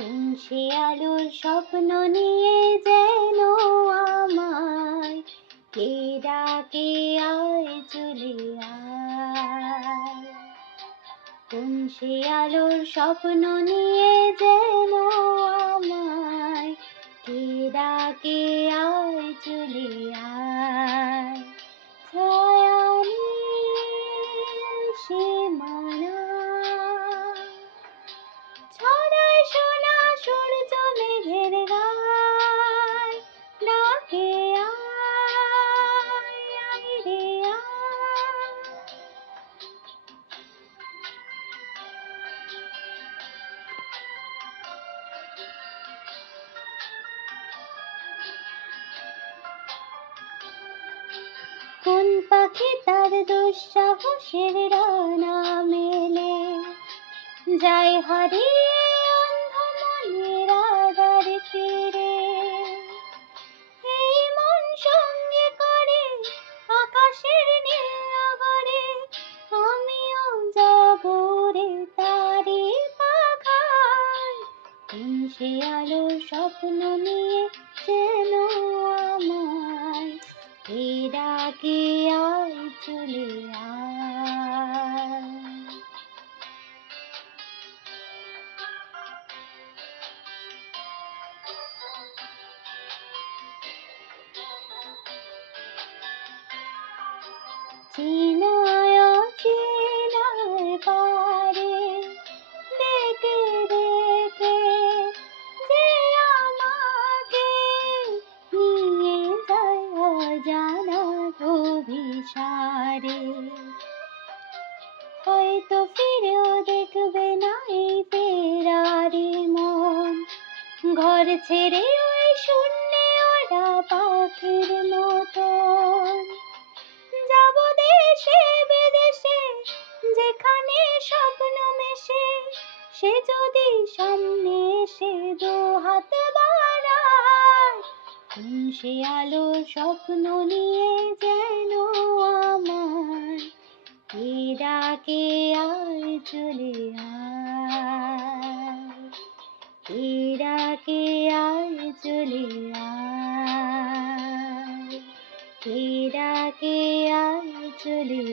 কোন সে আলোর স্বপ্ন নিয়ে যেন আমায় কে ডাকে আয় চলে আয়। কোন সে আলোর স্বপ্ন নিয়ে যেন আমায় কে ডাকে আয় চলে আয়। ছায়া নীল সীমানা ছড়ায় সোনা সূর্য মেঘের গায়, ডাকে আয় আয় রে আয়। কোন পাখি তার দুঃসাহসের ডানা মেলে যায় হারিয়ে অন্ধ মনের আঁধারে ফিরে। এই মন সঙ্গে করে আকাশের নীল নগরে, আমিও যাব রে তারি পাখায়। কোন সে আলোর স্বপ্ন নিয়ে যেন আমায় কে ডাকে আয় চলে আয়। চেনায় অচেনার পারে ডেকে ডেকে যে আমাকে নিয়ে যায় অজানার অভিসারে। হয়তো ফিরেও দেখবে না এই ফেরারি মন, ঘর ছেড়ে ওই শূন্যে ওরা পাখির মতন। যাব দেশে বিদেশে যেখানে স্বপ্ন মেশে, সে যদি সামনে এসে দু হাত বাড়ায়। কোন সে আলোর স্বপ্ন নিয়ে যেন আমায় কে ডাকে আয় চলে আয়। কে ডাকে আয় চলে আয়। কে ডাকে আয় চলে